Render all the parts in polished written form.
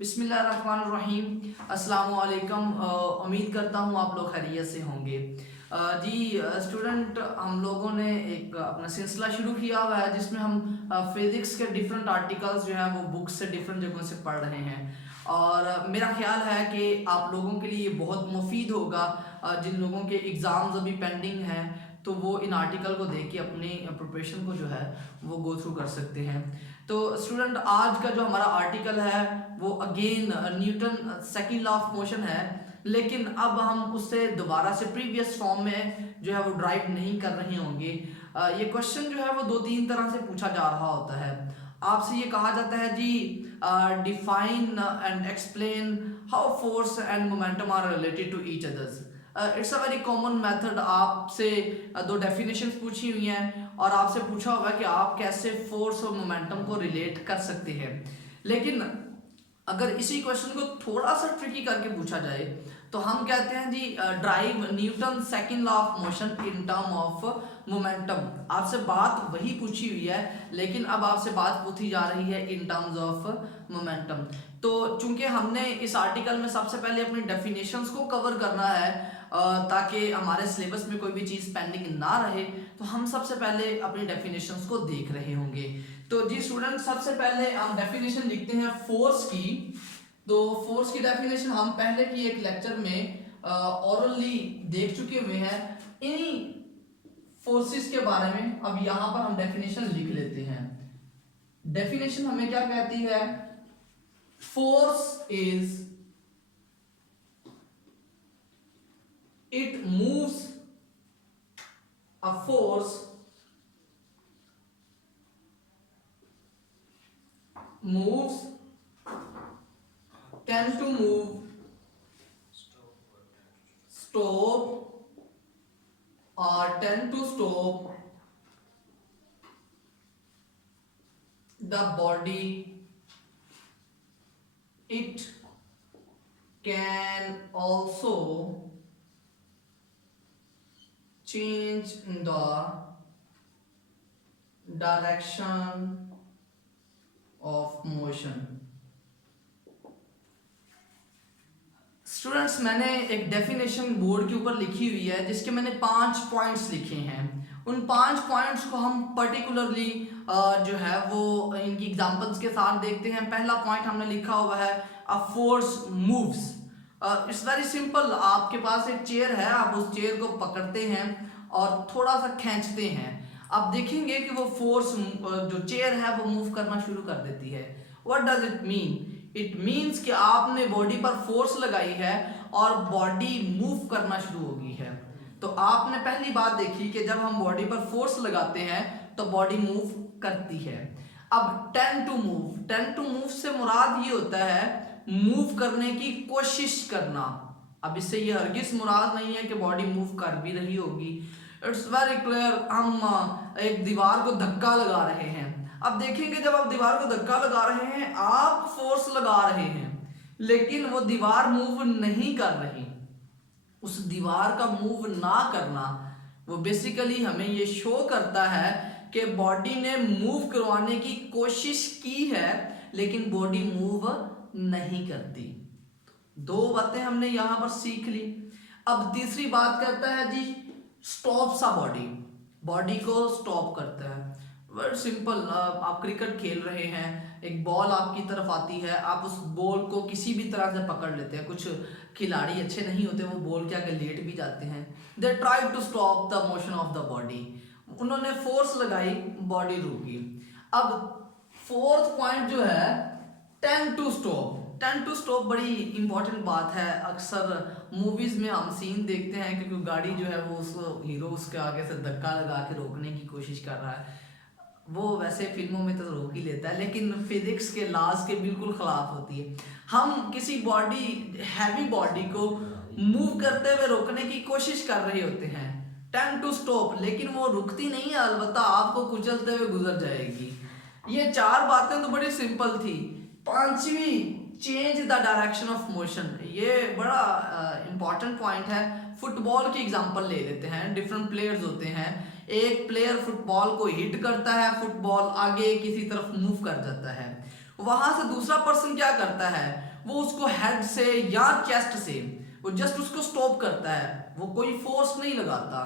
बिस्मिल्लाहिर्रहमानिर्रहीम। अस्सलाम वालेकुम। उम्मीद करता हूँ आप लोग खैरियत से होंगे। जी स्टूडेंट, हम लोगों ने एक अपना सिलसिला शुरू किया हुआ है जिसमें हम फिज़िक्स के डिफरेंट आर्टिकल्स जो हैं वो बुक्स से डिफरेंट जगहों से पढ़ रहे हैं। और मेरा ख्याल है कि आप लोगों के लिए बहुत मुफीद होगा। जिन लोगों के एग्ज़ाम्स अभी पेंडिंग हैं तो वो इन आर्टिकल को देख के अपनी प्रिपरेशन को जो है वो गो थ्रू कर सकते हैं। तो स्टूडेंट, आज का जो हमारा आर्टिकल है वो again Newton second law of motion है, लेकिन अब हम उससे दोबारा से प्रीवियस फॉर्म में जो है वो ड्राइव नहीं कर रहे होंगे। ये क्वेश्चन जो है वो दो तीन तरह से पूछा जा रहा होता है। आपसे ये कहा जाता है जी, define and explain how force and momentum are related to each others. It's a very common method. आपसे दो डेफिनेशंस पूछी हुई हैं और आपसे पूछा हुआ है कि आप कैसे फोर्स और मोमेंटम को रिलेट कर सकते हैं। लेकिन अगर इसी क्वेश्चन को थोड़ा सा ट्रिकी करके पूछा जाए तो हम कहते हैं जी, derive Newton second law of motion in term of momentum. आपसे बात वही पूछी हुई है लेकिन अब आपसे बात पूछी जा रही है इन टर्म्स ऑफ मोमेंटम। तो चूंकि हमने इस आर्टिकल में सबसे पहले अपनी डेफिनेशंस को कवर करना है ताकि हमारे सिलेबस में कोई भी चीज़ पेंडिंग ना रहे, तो हम सबसे पहले अपनी डेफिनेशंस को देख रहे होंगे। तो जी स्टूडेंट, सबसे पहले हम डेफिनेशन लिखते हैं फोर्स की। तो फोर्स की डेफिनेशन हम पहले की एक लेक्चर में ऑरली देख चुके हुए हैं। इन्हीं फोर्सेस के बारे में अब यहां पर हम डेफिनेशन लिख लेते हैं। डेफिनेशन हमें क्या कहती है? Force is it moves, a force moves, tend to move, stop or tend to stop the body. It can also change the direction of motion. Students, मैंने एक डेफिनेशन बोर्ड के ऊपर लिखी हुई है जिसके मैंने 5 पॉइंट्स लिखे हैं। उन 5 पॉइंट्स को हम पर्टिकुलरली जो है वो इनकी एग्जांपल्स के साथ देखते हैं। पहला पॉइंट हमने लिखा हुआ है a force moves. It's very simple. आपके पास एक चेयर है, आप उस चेयर को पकड़ते हैं और थोड़ा सा खींचते हैं। आप देखेंगे कि वो फोर्स जो चेयर है वो मूव करना शुरू कर देती है। What does it mean? It means कि आपने बॉडी पर फोर्स लगाई है और बॉडी मूव करना शुरू हो गई है। तो आपने पहली बात देखी कि जब हम बॉडी पर फोर्स लगाते हैं तो बॉडी मूव करती है। अब टेंड टू मूव से मुराद ये होता है मूव करने की कोशिश करना। अब इससे ये हरगिज मुराद नहीं है कि बॉडी मूव कर भी रही होगी। It's very clear. हम एक दीवार को धक्का लगा रहे हैं। अब देखेंगे जब आप दीवार को धक्का लगा रहे हैं, आप फोर्स लगा रहे हैं लेकिन वो दीवार मूव नहीं कर रही। उस दीवार का मूव ना करना वो बेसिकली हमें ये शो करता है कि बॉडी ने मूव करवाने की कोशिश की है लेकिन बॉडी मूव नहीं करती। दो बातें हमने यहां पर सीख ली। अब तीसरी बात करता है जी, स्टॉप्स अ बॉडी। बॉडी को स्टॉप करता है। Very simple. आप क्रिकेट खेल रहे हैं, एक बॉल आपकी तरफ आती है, आप उस बॉल को किसी भी तरह से पकड़ लेते हैं। कुछ खिलाड़ी अच्छे नहीं होते, वो बॉल के आगे लेट भी जाते हैं। They try to stop the motion of the body. उन्होंने फोर्स लगाई, बॉडी रुकी। अब फोर्थ पॉइंट जो है tend to stop. Tend to stop बड़ी इंपॉर्टेंट बात है। अक्सर मूवीज में हम सीन देखते हैं कि कोई गाड़ी जो है वो उस हीरो उसके आगे से धक्का लगा के रोकने की कोशिश कर रहा है। वो वैसे फिल्मों में तो रोक ही लेता है लेकिन फिजिक्स के लॉज के बिल्कुल खिलाफ होती है। हम किसी हैवी बॉडी को मूव करते हुए रोकने की कोशिश कर रहे होते हैं, टेंड टू स्टॉप, लेकिन वो रुकती नहीं है, अलबत्ता आपको कुचलते हुए गुजर जाएगी। ये 4 बातें तो बड़ी सिंपल थी। पांचवी, change the direction of motion. ये बड़ा इंपॉर्टेंट पॉइंट है। फुटबॉल की एग्जांपल ले लेते हैं। डिफरेंट प्लेयर्स होते हैं। एक प्लेयर फुटबॉल को हिट करता है, फुटबॉल आगे किसी तरफ मूव कर जाता है। वहां से दूसरा पर्सन क्या करता है, वो उसको हेड से या चेस्ट से वो जस्ट उसको स्टॉप करता है, वो कोई फोर्स नहीं लगाता,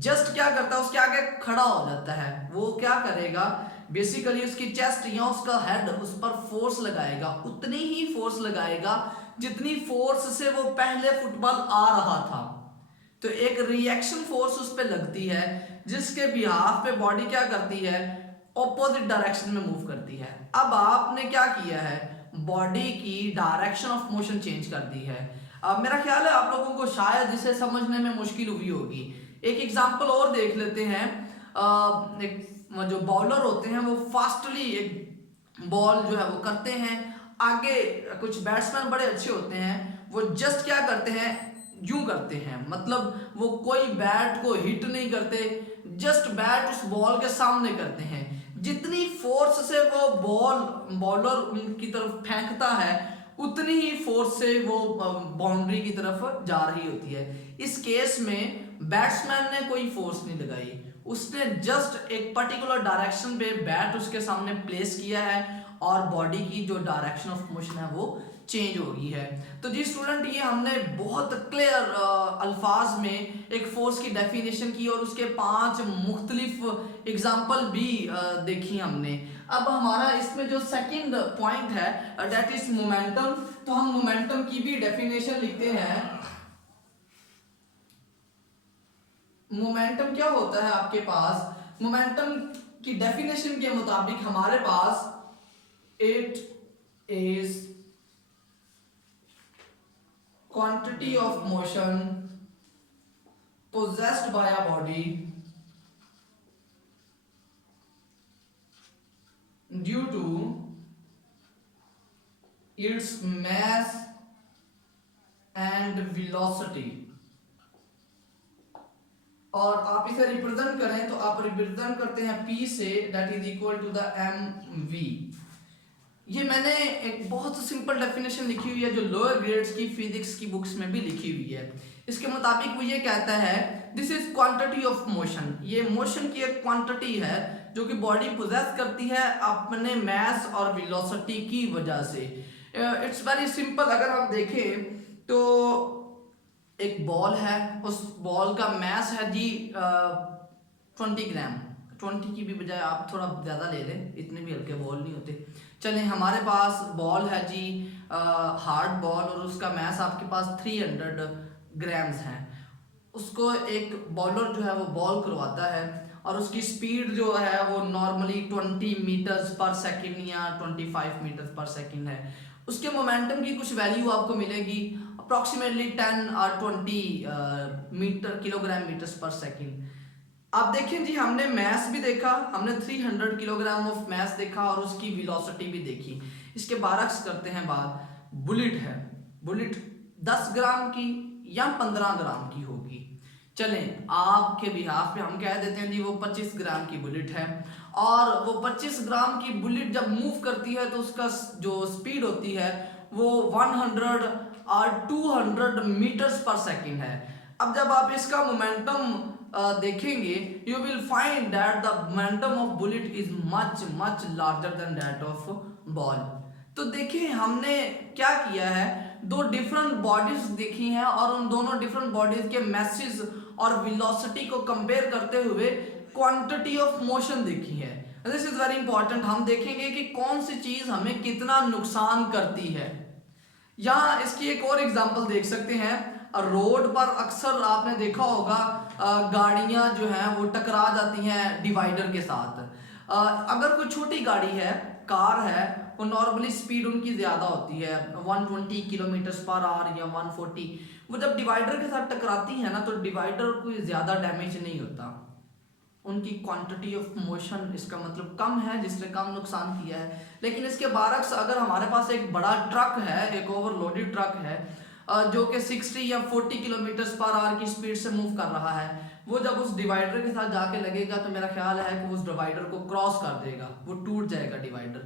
जस्ट क्या करता है उसके आगे खड़ा हो जाता है। वो क्या करेगा, बेसिकली उसकी चेस्ट या उसका हेड उस पर फोर्स लगाएगा, उतनी ही फोर्स लगाएगा जितनी फोर्स से वो पहले फुटबॉल आ रहा था। तो एक रिएक्शन फोर्स उस पर लगती है जिसके बिहाफ पे बॉडी क्या करती है, ऑपोजिट डायरेक्शन में मूव करती है। अब आपने क्या किया है, बॉडी की डायरेक्शन ऑफ मोशन चेंज कर दी है। अब मेरा ख्याल है आप लोगों को शायद इसे समझने में मुश्किल हुई होगी। एक एग्जांपल और देख लेते हैं। एक जो बॉलर होते हैं वो फास्टली एक बॉल जो है वो करते हैं आगे, कुछ बैट्समैन बड़े अच्छे होते हैं, वो जस्ट क्या करते हैं, यूं करते हैं, मतलब वो कोई बैट को हिट नहीं करते, जस्ट बैट उस बॉल के सामने करते हैं। जितनी फोर्स से वो बॉलर उनकी तरफ फेंकता है उतनी ही फोर्स से वो बाउंड्री की तरफ जा रही होती है। इस केस में बैट्समैन ने कोई फोर्स नहीं लगाई, उसने जस्ट एक पर्टिकुलर डायरेक्शन पे बैट उसके सामने प्लेस किया है और बॉडी की जो डायरेक्शन ऑफ मोशन है वो चेंज हो गई है। तो जी स्टूडेंट, ये हमने बहुत क्लियर अल्फाज में एक फोर्स की डेफिनेशन की और उसके 5 मुख्तलिफ एग्जाम्पल भी देखी हमने। अब हमारा इसमें जो सेकंड पॉइंट है दैट इज मोमेंटम। तो हम मोमेंटम की भी डेफिनेशन लिखते हैं। मोमेंटम क्या होता है आपके पास, मोमेंटम की डेफिनेशन के मुताबिक हमारे पास it is quantity of motion possessed by a body due to its mass and velocity। और आप इसे रिप्रेजेंट करें तो आप रिप्रेजेंट करते हैं P से, that is equal to the mv। ये मैंने एक बहुत सिंपल डेफिनेशन लिखी हुई है जो लोअर ग्रेड्स की फिजिक्स की बुक्स में भी लिखी हुई है। इसके मुताबिक वो ये कहता है this is quantity of motion. ये मोशन की एक क्वांटिटी है जो कि बॉडी पोजेस करती है अपने मास और वेलोसिटी की वजह से। It's very simple. अगर आप देखें तो एक बॉल है, उस बॉल का मास है जी 20 ग्राम। 20 की भी बजाय आप थोड़ा ज़्यादा ले लें, इतने भी हल्के बॉल नहीं होते। चलें, हमारे पास बॉल है जी हार्ड बॉल और उसका मास आपके पास 300 ग्राम्स है। उसको एक बॉलर जो है वो बॉल करवाता है और उसकी स्पीड जो है वो नॉर्मली 20 मीटर्स पर सेकंड या 25 मीटर्स पर सेकंड है। उसके मोमेंटम की कुछ वैल्यू आपको मिलेगी अप्रॉक्सीमेटली 10 और 20 किलोग्राम मीटर्स पर सेकंड। आप देखें जी, हमने मास भी देखा, हमने 300 किलोग्राम ऑफ मास देखा और उसकी वेलोसिटी भी देखी। इसके बारक्स करते हैं बात। बुलेट है, बुलेट 10 ग्राम की या 15 ग्राम की होगी। चलें, आपके बिहाफ पे हम कह देते हैं जी वो 25 ग्राम की बुलेट है। और वो 25 ग्राम की बुलेट जब मूव करती है तो उसका जो स्पीड होती है वो 100 और 200 मीटर्स पर सेकंड है। अब जब आप इसका मोमेंटम देखेंगे you will find that the momentum of bullet is much much larger than that of ball. तो देखिए हमने क्या किया है, दो डिफरेंट बॉडीज देखी हैं और उन दोनों डिफरेंट बॉडीज के मैसेज और वेलोसिटी को कंपेयर करते हुए क्वांटिटी ऑफ मोशन देखी है। This is very important. हम देखेंगे कि कौन सी चीज हमें कितना नुकसान करती है। यहाँ इसकी एक और एग्जांपल देख सकते हैं। रोड पर अक्सर आपने देखा होगा गाड़ियां जो हैं वो टकरा जाती हैं डिवाइडर के साथ। अगर कोई छोटी गाड़ी है, कार है, वो नॉर्मली स्पीड उनकी ज़्यादा होती है 120 किलोमीटर पर आवर या 140। वो जब डिवाइडर के साथ टकराती है ना तो डिवाइडर कोई ज़्यादा डैमेज नहीं होता, उनकी क्वांटिटी ऑफ मोशन इसका मतलब कम है जिसने कम नुकसान किया है। लेकिन इसके बरअक्स अगर हमारे पास एक बड़ा ट्रक है, एक ओवरलोडेड ट्रक है जो कि 60 या 40 किलोमीटर पर आवर की स्पीड से मूव कर रहा है, वो जब उस डिवाइडर के साथ जाके लगेगा तो मेरा ख्याल है कि वो उस डिवाइडर को क्रॉस कर देगा, वो टूट जाएगा डिवाइडर।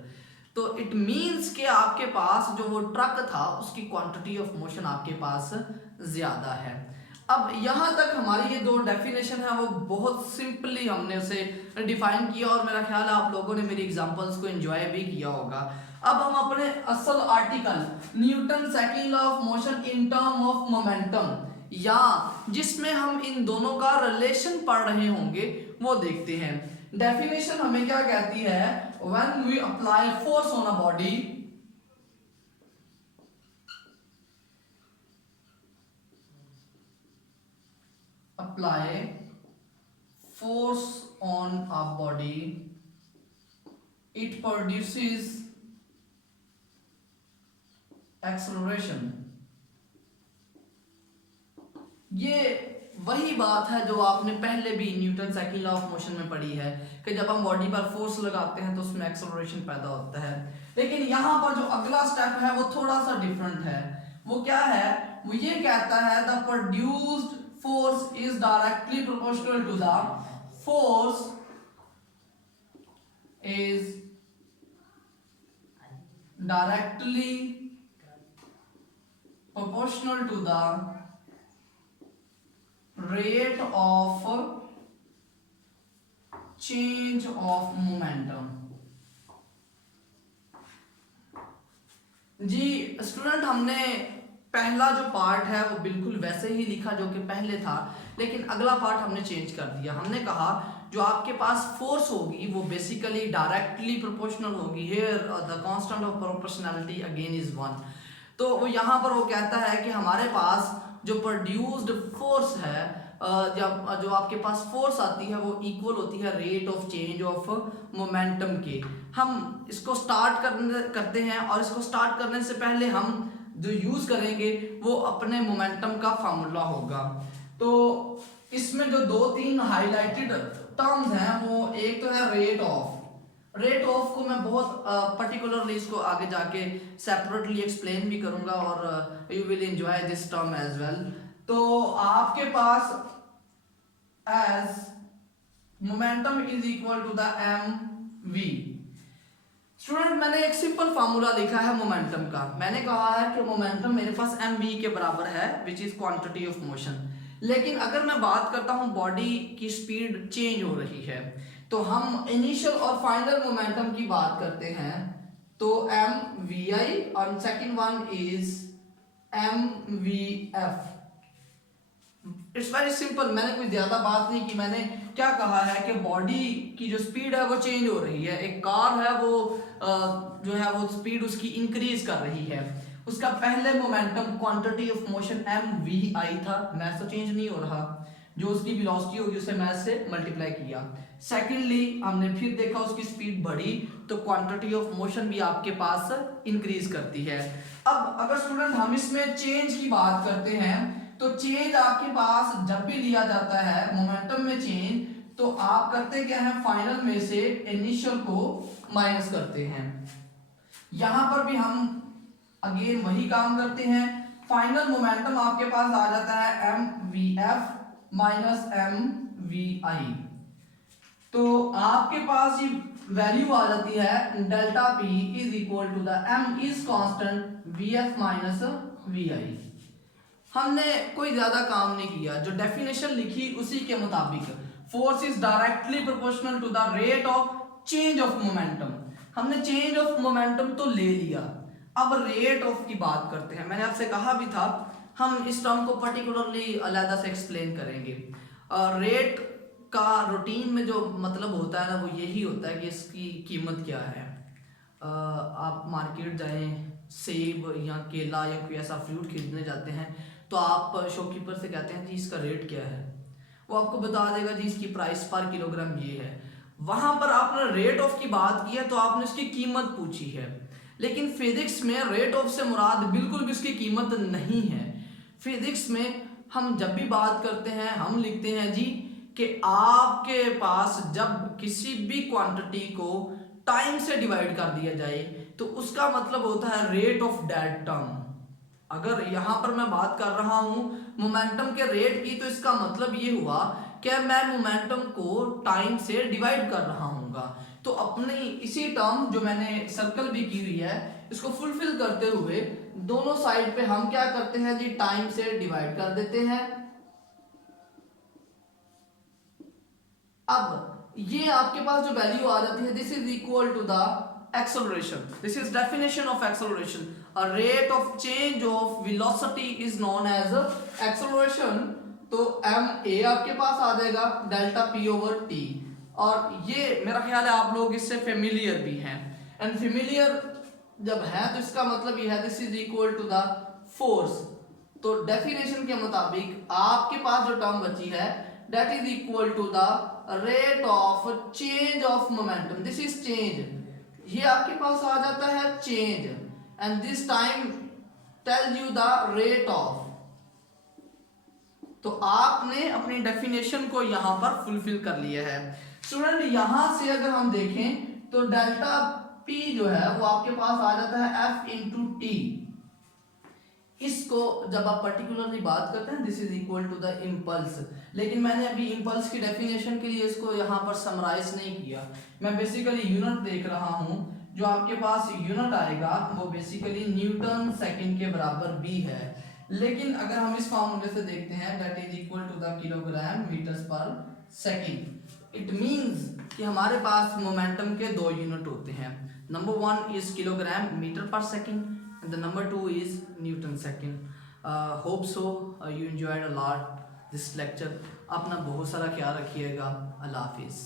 तो इट मीन्स कि आपके पास जो वो ट्रक था उसकी क्वांटिटी ऑफ मोशन आपके पास ज़्यादा है। अब यहाँ तक हमारी ये दो डेफिनेशन है वो बहुत सिंपली हमने उसे डिफाइन किया और मेरा ख्याल है आप लोगों ने मेरी एग्जांपल्स को एंजॉय भी किया होगा। अब हम अपने असल article Newton second law of motion in term of momentum, या जिसमें हम इन दोनों का रिलेशन पढ़ रहे होंगे, वो देखते हैं। डेफिनेशन हमें क्या कहती है, when we apply force on a body, apply force on a body, it produces acceleration. ये वही बात है जो आपने पहले भी Newton second law of motion में पढ़ी है कि जब हम बॉडी पर फोर्स लगाते हैं तो उसमें एक्सेलरेशन पैदा होता है। लेकिन यहाँ पर जो अगला स्टेप है वो थोड़ा सा डिफरेंट है। वो क्या है, वो ये कहता है the produced force is directly proportional to the force is directly proportional to the rate of change of momentum। जी स्टूडेंट, हमने पहला जो पार्ट है वो बिल्कुल वैसे ही लिखा जो कि पहले था, लेकिन अगला पार्ट हमने चेंज कर दिया। हमने कहा जो आपके पास फोर्स होगी वो बेसिकली डायरेक्टली प्रोपोर्शनल होगी। Here the constant of proportionality again is 1। तो वो यहाँ पर वो कहता है कि हमारे पास जो प्रोड्यूस्ड फोर्स है, जब जो आपके पास फोर्स आती है वो इक्वल होती है rate of change of momentum के। हम इसको स्टार्ट करते हैं, और इसको स्टार्ट करने से पहले हम जो यूज करेंगे वो अपने मोमेंटम का फार्मूला होगा। तो इसमें जो दो तीन हाईलाइटेड टर्म्स हैं, वो एक तो है रेट ऑफ को मैं बहुत पर्टिकुलरली इसको आगे जाके सेपरेटली एक्सप्लेन भी करूंगा, और you will enjoy this term as well. तो आपके पास as momentum is equal to the M V. Student, मैंने एक सिंपल फार्मूला लिखा है मोमेंटम का। मैंने कहा है कि मोमेंटम मेरे पास एम वी के बराबर है, which is quantity of motion. लेकिन अगर मैं बात करता हूं बॉडी की स्पीड चेंज हो रही है, तो हम इनिशियल और फाइनल मोमेंटम की बात करते हैं, तो एम वी आई, और second one is M V F. It's very simple, मैंने कोई ज्यादा बात नहीं की। मैंने क्या कहा है कि बॉडी की जो स्पीड है वो चेंज हो रही है। एक कार है, वो जो है वो स्पीड उसकी इंक्रीज कर रही है। उसका पहले momentum quantity of motion M V I था, मैथ तो चेंज नहीं हो रहा, जो उसकी वेलोसिटी होगी उसे मैथ से मल्टीप्लाई किया। सेकेंडली हमने फिर देखा उसकी स्पीड बढ़ी, तो क्वांटिटी ऑफ मोशन भी आपके पास इंक्रीज करती है। अब अगर स्टूडेंट हम इसमें चेंज की बात करते हैं, तो चेंज आपके पास जब भी लिया जाता है मोमेंटम में चेंज, तो आप करते क्या है, फाइनल में से इनिशियल को माइनस करते हैं। यहां पर भी हम अगेन वही काम करते हैं। फाइनल मोमेंटम आपके पास आ जाता है M V F minus M V I. तो आपके पास ये वैल्यू आ जाती है delta P is equal to the M is constant V F minus V I. हमने कोई ज्यादा काम नहीं किया, जो डेफिनेशन लिखी उसी के मुताबिक force is directly proportional to the rate of change of momentum. हमने चेंज ऑफ मोमेंटम तो ले लिया, अब रेट ऑफ की बात करते हैं। मैंने आपसे कहा भी था हम इस टर्म को पर्टिकुलरली अलग से एक्सप्लेन करेंगे। रेट का रूटीन में जो मतलब होता है ना, वो यही होता है कि इसकी कीमत क्या है। आप मार्केट जाएं, सेब या केला या कोई ऐसा फ्रूट खरीदने जाते हैं, तो आप शॉपकीपर से कहते हैं जी इसका रेट क्या है, वो आपको बता देगा जी इसकी प्राइस पर किलोग्राम ये है। वहां पर आपने रेट ऑफ की बात की है तो आपने इसकी कीमत पूछी है। लेकिन फिजिक्स में रेट ऑफ से मुराद बिल्कुल भी इसकी कीमत नहीं है। फिजिक्स में हम जब भी बात करते हैं हम लिखते हैं जी कि आपके पास जब किसी भी क्वांटिटी को टाइम से डिवाइड कर दिया जाए तो उसका मतलब होता है रेट ऑफ दैट टर्म। अगर यहां पर मैं बात कर रहा हूं मोमेंटम के रेट की, तो इसका मतलब ये हुआ कि मैं मोमेंटम को टाइम से डिवाइड कर रहा हूँगा। तो अपनी इसी टर्म जो मैंने सर्कल भी की हुई है, इसको फुलफिल करते हुए दोनों साइड पे हम क्या करते हैं जी, टाइम से डिवाइड कर देते हैं। अब ये आपके पास जो वैल्यू आ जाती है, this is equal to the acceleration. This is definition of acceleration. A rate of change of velocity is known as acceleration. तो m a आपके पास आ जाएगा डेल्टा p ओवर t, और ये मेरा ख्याल है आप लोग इससे फेमिलियर भी हैं, एंड फेमिलियर जब है तो इसका मतलब ये है this is equal to the force. तो डेफिनेशन के मुताबिक आपके पास जो टर्म बची है that is equal to the rate of change of momentum. This is change, ये आपके पास आ जाता है change, and this time tell you the rate of. तो आपने अपनी डेफिनेशन को यहां पर फुलफिल कर लिया है। स्टूडेंट यहां से अगर हम देखें तो डेल्टा P जो है वो आपके पास आ जाता है F इंटू टी। इसको जब आप पर्टिकुलरली बात करते हैं this is equal to the impulse, लेकिन मैंने अभी इम्पल्स की डेफिनेशन के लिए इसको यहाँ पर समराइज नहीं किया। मैं बेसिकली यूनिट देख रहा हूँ, जो आपके पास यूनिट आएगा वो बेसिकली न्यूटन सेकंड के बराबर भी है। लेकिन अगर हम इस फॉर्मूले से देखते हैं that is equal to the kilogram meters per second, it means कि हमारे पास मोमेंटम के दो यूनिट होते हैं। Number 1 is kilogram meter per second and the number 2 is Newton second. Hope so you enjoyed a lot this lecture. अपना बहुत सारा ख्याल रखिएगा। अल्लाह हाफिज़।